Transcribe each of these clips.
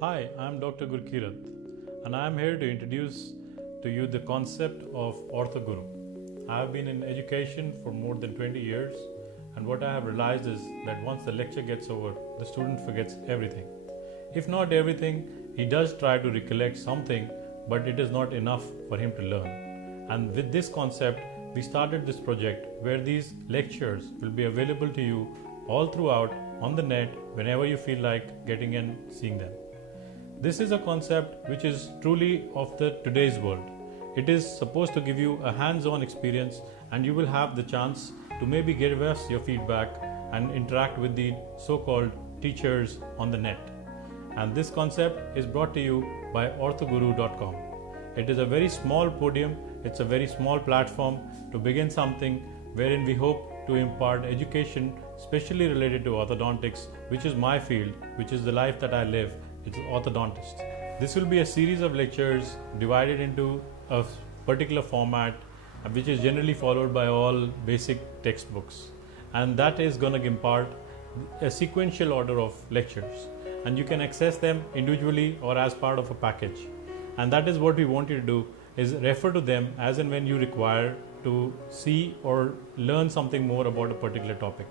Hi, I'm Dr. Gurkirat and I am here to introduce to you the concept of Orthoguru. I have been in education for more than 20 years and what I have realized is that once the lecture gets over, the student forgets everything. If not everything, he does try to recollect something, but it is not enough for him to learn. And with this concept, we started this project where these lectures will be available to you all throughout on the net whenever you feel like getting and seeing them. This is a concept which is truly of the today's world. It is supposed to give you a hands-on experience and you will have the chance to maybe give us your feedback and interact with the so-called teachers on the net. And this concept is brought to you by orthoguru.com. It is a very small podium, it's a very small platform to begin something wherein we hope to impart education especially related to orthodontics, which is my field, which is the life that I live. It's orthodontist. This will be a series of lectures divided into a particular format which is generally followed by all basic textbooks, and that is going to impart a sequential order of lectures, and you can access them individually or as part of a package. And that is what we want you to do, is refer to them as and when you require to see or learn something more about a particular topic.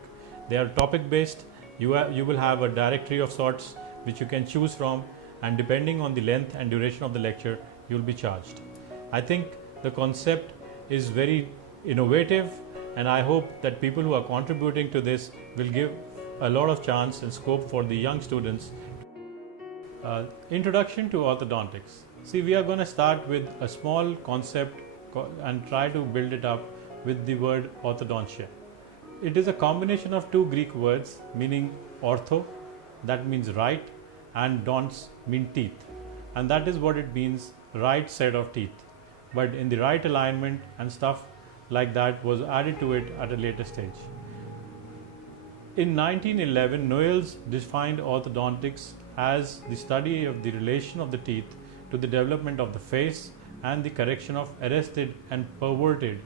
They are topic based. You will have a directory of sorts which you can choose from, and depending on the length and duration of the lecture, you will be charged. I think the concept is very innovative, and I hope that people who are contributing to this will give a lot of chance and scope for the young students. Introduction to orthodontics. See, we are going to start with a small concept and try to build it up with the word orthodontia. It is a combination of two Greek words meaning ortho, that means right, and dons mean teeth, and that is what it means, right set of teeth, but in the right alignment and stuff like that was added to it at a later stage. In 1911, Noyes defined orthodontics as the study of the relation of the teeth to the development of the face and the correction of arrested and perverted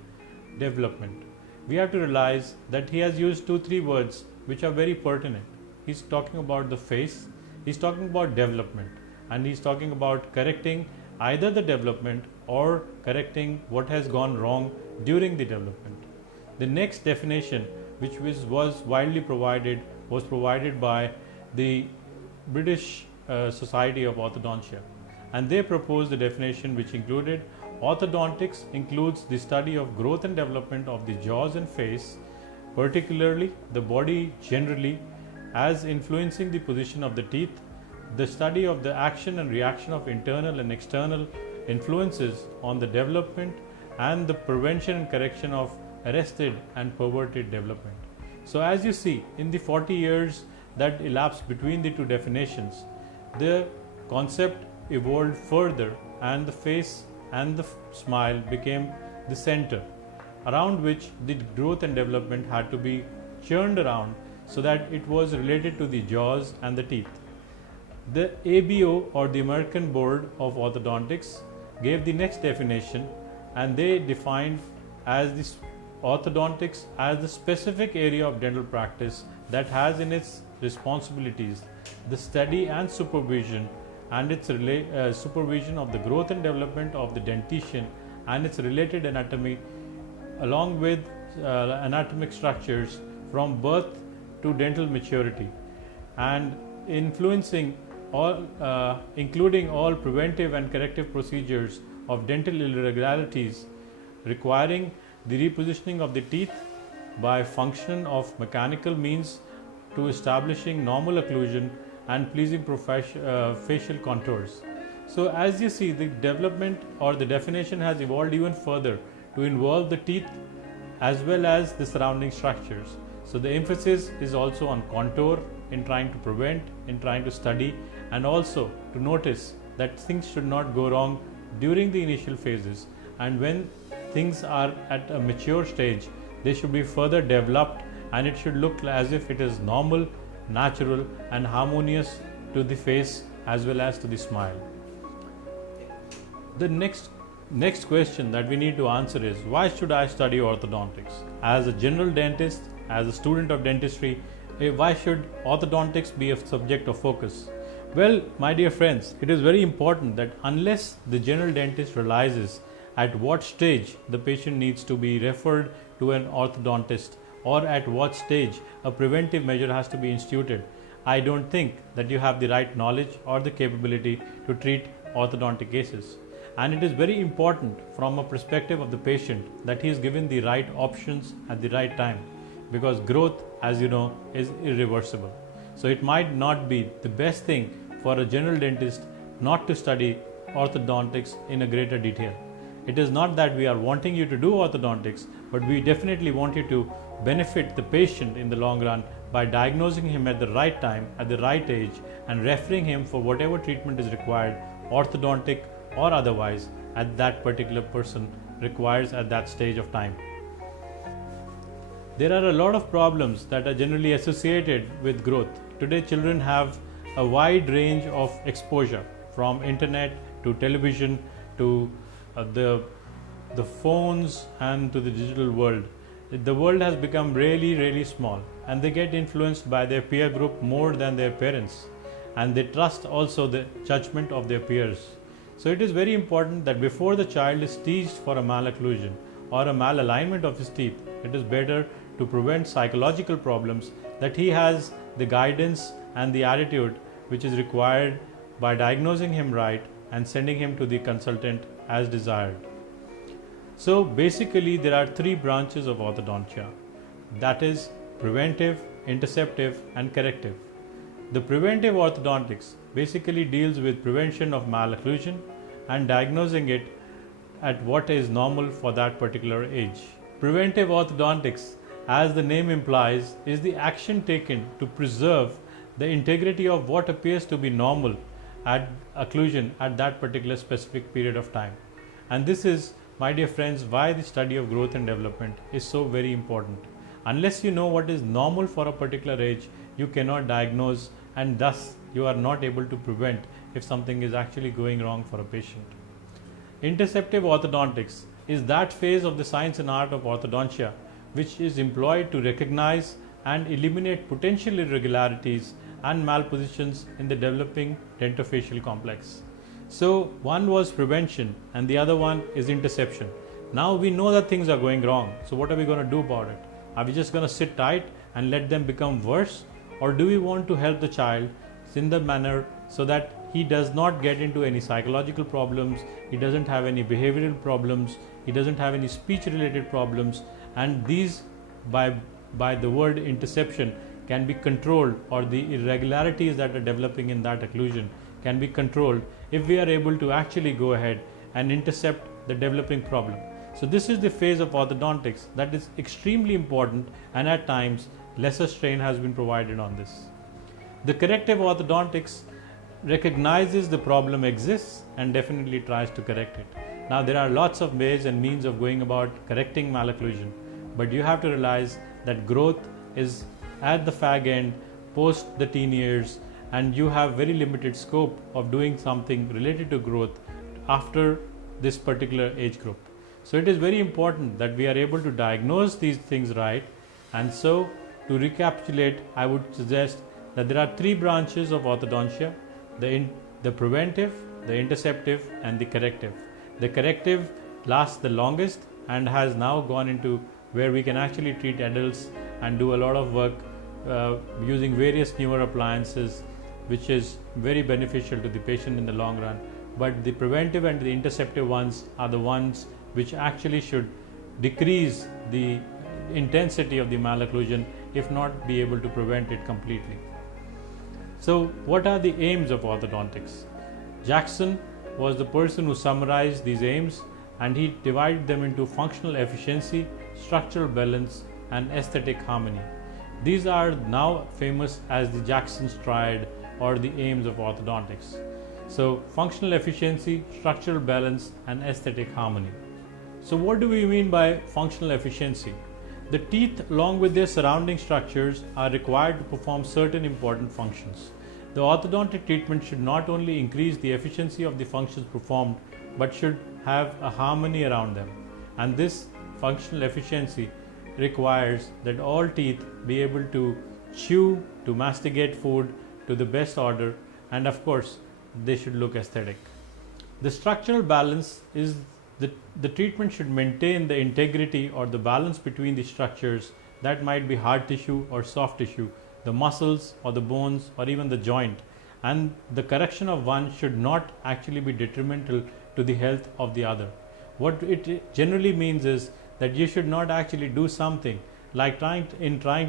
development. We have to realize that he has used 2-3 words which are very pertinent. He's talking about the face, he's talking about development, and he's talking about correcting either the development or correcting what has gone wrong during the development. The next definition, which was widely provided, was provided by the British Society of Orthodontia, and they proposed the definition which included orthodontics includes the study of growth and development of the jaws and face, particularly the body generally, as influencing the position of the teeth, the study of the action and reaction of internal and external influences on the development, and the prevention and correction of arrested and perverted development. So as you see, in the 40 years that elapsed between the two definitions, the concept evolved further and the face and the smile became the center around which the growth and development had to be churned around so that it was related to the jaws and the teeth. The ABO, or the American Board of Orthodontics, gave the next definition, and they defined as the orthodontics as the specific area of dental practice that has in its responsibilities the study and supervision and its supervision of the growth and development of the dentition and its related anatomy, along with anatomic structures from birth to dental maturity, and influencing all, including all preventive and corrective procedures of dental irregularities, requiring the repositioning of the teeth by function of mechanical means to establishing normal occlusion and pleasing facial contours. So as you see, the development or the definition has evolved even further to involve the teeth as well as the surrounding structures. So the emphasis is also on contour, in trying to prevent, in trying to study, and also to notice that things should not go wrong during the initial phases, and when things are at a mature stage, they should be further developed and it should look as if it is normal, natural and harmonious to the face as well as to the smile. The next question that we need to answer is, why should I study orthodontics? As a general dentist, as a student of dentistry, why should orthodontics be a subject of focus? Well, my dear friends, it is very important that unless the general dentist realizes at what stage the patient needs to be referred to an orthodontist or at what stage a preventive measure has to be instituted, I don't think that you have the right knowledge or the capability to treat orthodontic cases. And it is very important from a perspective of the patient that he is given the right options at the right time, because growth, as you know, is irreversible. So it might not be the best thing for a general dentist not to study orthodontics in a greater detail. It is not that we are wanting you to do orthodontics, but we definitely want you to benefit the patient in the long run by diagnosing him at the right time, at the right age, and referring him for whatever treatment is required, orthodontic or otherwise, at that particular person requires at that stage of time. There are a lot of problems that are generally associated with growth. Today children have a wide range of exposure, from internet to television to the phones and to the digital world. The world has become really small, and they get influenced by their peer group more than their parents, and they trust also the judgment of their peers. So it is very important that before the child is teased for a malocclusion or a malalignment of his teeth, it is better to prevent psychological problems, that he has the guidance and the attitude which is required by diagnosing him right and sending him to the consultant as desired. So basically there are three branches of orthodontia, that is preventive, interceptive and corrective. The preventive orthodontics basically deals with prevention of malocclusion and diagnosing it at what is normal for that particular age. Preventive orthodontics, as the name implies, is the action taken to preserve the integrity of what appears to be normal at occlusion at that particular specific period of time. And this is, my dear friends, why the study of growth and development is so very important. Unless you know what is normal for a particular age, you cannot diagnose, and thus you are not able to prevent if something is actually going wrong for a patient. Interceptive orthodontics is that phase of the science and art of orthodontia which is employed to recognize and eliminate potential irregularities and malpositions in the developing dentofacial complex. So one was prevention and the other one is interception. Now we know that things are going wrong, so what are we going to do about it? Are we just going to sit tight and let them become worse, or do we want to help the child in the manner so that he does not get into any psychological problems, he doesn't have any behavioral problems, he doesn't have any speech related problems, and these by the word interception can be controlled, or the irregularities that are developing in that occlusion can be controlled if we are able to actually go ahead and intercept the developing problem. So this is the phase of orthodontics that is extremely important, and at times lesser strain has been provided on this. The corrective orthodontics recognizes the problem exists and definitely tries to correct it. Now there are lots of ways and means of going about correcting malocclusion, but you have to realize that growth is at the fag end post the teen years, and you have very limited scope of doing something related to growth after this particular age group. So it is very important that we are able to diagnose these things right. And so to recapitulate, I would suggest that there are three branches of orthodontia: the preventive, the interceptive and the corrective. The corrective lasts the longest and has now gone into where we can actually treat adults and do a lot of work using various newer appliances, which is very beneficial to the patient in the long run. But the preventive and the interceptive ones are the ones which actually should decrease the intensity of the malocclusion, if not be able to prevent it completely. So what are the aims of orthodontics? Jackson was the person who summarized these aims, and he divided them into functional efficiency, structural balance and aesthetic harmony. These are now famous as the Jackson's triad, or the aims of orthodontics. So functional efficiency, structural balance and aesthetic harmony. So what do we mean by functional efficiency? The teeth, along with their surrounding structures, are required to perform certain important functions. The orthodontic treatment should not only increase the efficiency of the functions performed, but should have a harmony around them. And this functional efficiency requires that all teeth be able to chew, to masticate food to the best order, and of course they should look aesthetic. The structural balance is the treatment should maintain the integrity or the balance between the structures, that might be hard tissue or soft tissue, the muscles or the bones or even the joint, and the correction of one should not actually be detrimental to the health of the other. What it generally means is that you should not actually do something like trying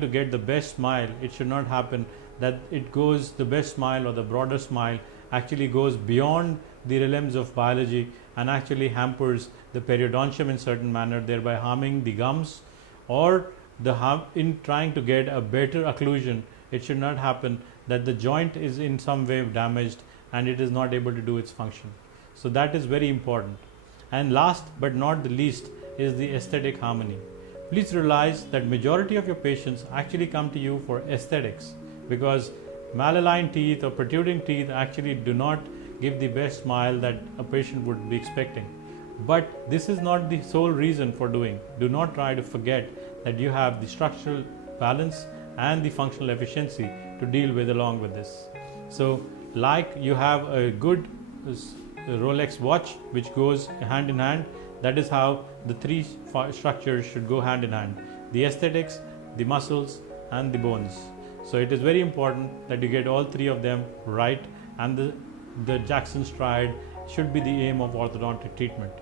to get the best smile. It should not happen that the best smile or the broader smile actually goes beyond the realms of biology and actually hampers the periodontium in certain manner, thereby harming the gums, or in trying to get a better occlusion. It should not happen that the joint is in some way damaged and it is not able to do its function. So that is very important. And last but not the least is the aesthetic harmony. Please realize that majority of your patients actually come to you for aesthetics, because malaligned teeth or protruding teeth actually do not give the best smile that a patient would be expecting. But this is not the sole reason for doing. Do not try to forget that you have the structural balance and the functional efficiency to deal with along with this. So like you have a good Rolex watch which goes hand in hand, that is how the three structures should go hand in hand: the aesthetics, the muscles and the bones. So it is very important that you get all three of them right, and the Jackson stride should be the aim of orthodontic treatment.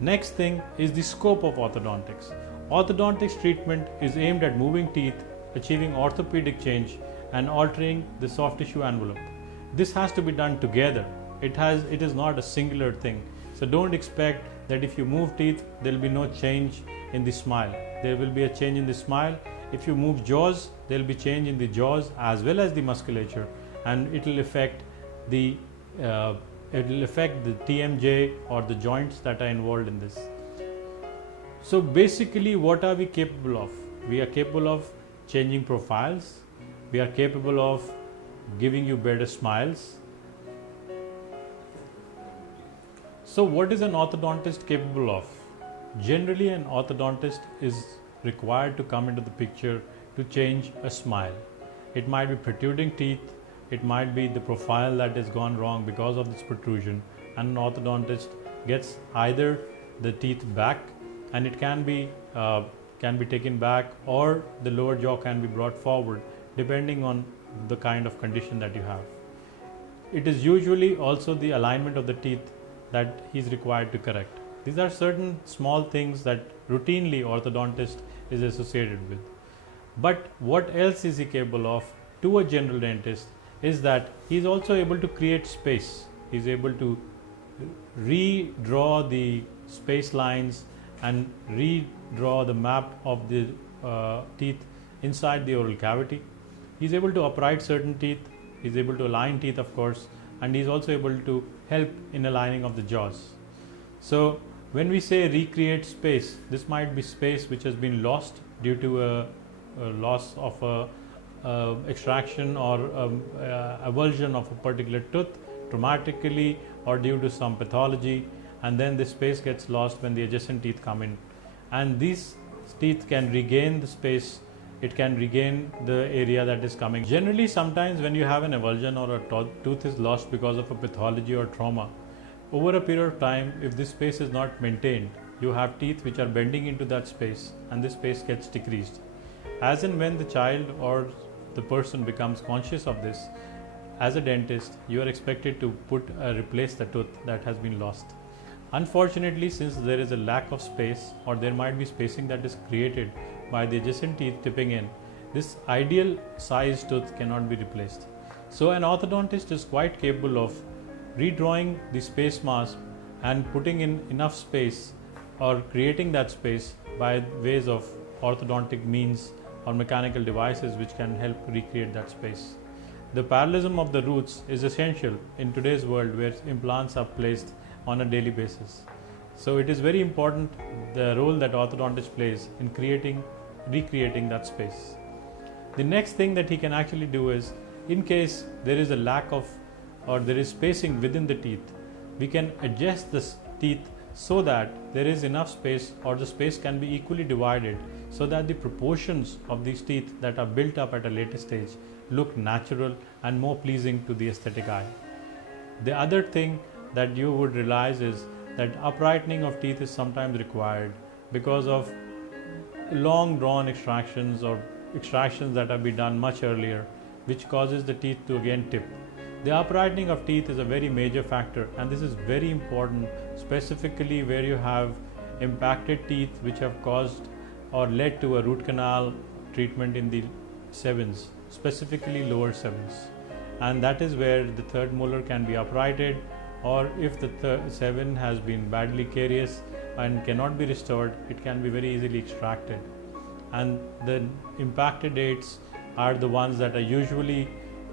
Next thing is the scope of orthodontics. Orthodontics treatment is aimed at moving teeth, achieving orthopedic change and altering the soft tissue envelope. This has to be done together. It is not a singular thing. So don't expect that if you move teeth there will be no change in the smile. There will be a change in the smile. If you move jaws, there will be change in the jaws as well as the musculature, and it will affect the TMJ or the joints that are involved in this. So basically, what are we capable of? We are capable of changing profiles. We are capable of giving you better smiles. So what is an orthodontist capable of? Generally, an orthodontist is required to come into the picture to change a smile. It might be protruding teeth, it might be the profile that has gone wrong because of this protrusion, and an orthodontist gets either the teeth back, and it can be taken back, or the lower jaw can be brought forward depending on the kind of condition that you have. It is usually also the alignment of the teeth that he is required to correct. These are certain small things that routinely orthodontist is associated with. But what else is he capable of to a general dentist is that he is also able to create space. He is able to redraw the space lines and redraw the map of the teeth inside the oral cavity. He is able to upright certain teeth. He is able to align teeth, of course, and he is also able to help in aligning of the jaws. So when we say recreate space, this might be space which has been lost due to a loss of a extraction or avulsion of a particular tooth traumatically or due to some pathology, and then the space gets lost when the adjacent teeth come in, and these teeth can regain the space. It can regain the area that is coming. Generally, sometimes when you have an avulsion or a tooth is lost because of a pathology or trauma, over a period of time, if this space is not maintained, you have teeth which are bending into that space, and this space gets decreased. As and when the child or the person becomes conscious of this, as a dentist, you are expected to replace the tooth that has been lost. Unfortunately, since there is a lack of space, or there might be spacing that is created by the adjacent teeth tipping in, this ideal size tooth cannot be replaced. So an orthodontist is quite capable of redrawing the space mask and putting in enough space or creating that space by ways of orthodontic means or mechanical devices which can help recreate that space. The parallelism of the roots is essential in today's world where implants are placed on a daily basis. So it is very important the role that orthodontist plays in recreating that space. The next thing that he can actually do is, in case there is a lack of or there is spacing within the teeth, we can adjust the teeth so that there is enough space, or the space can be equally divided so that the proportions of these teeth that are built up at a later stage look natural and more pleasing to the aesthetic eye. The other thing that you would realize is that uprightening of teeth is sometimes required because of long drawn extractions or extractions that have been done much earlier, which causes the teeth to again tip. The uprightening of teeth is a very major factor, and this is very important, specifically where you have impacted teeth which have caused or led to a root canal treatment in the sevens, specifically lower sevens. And that is where the third molar can be uprighted, or if the seven has been badly carious and cannot be restored, it can be very easily extracted. And the impacted eights are the ones that are usually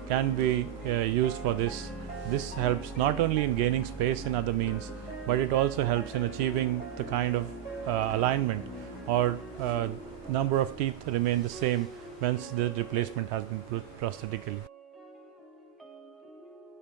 can be used for this. This helps not only in gaining space in other means, but it also helps in achieving the kind of alignment or number of teeth remain the same once the replacement has been prosthetically.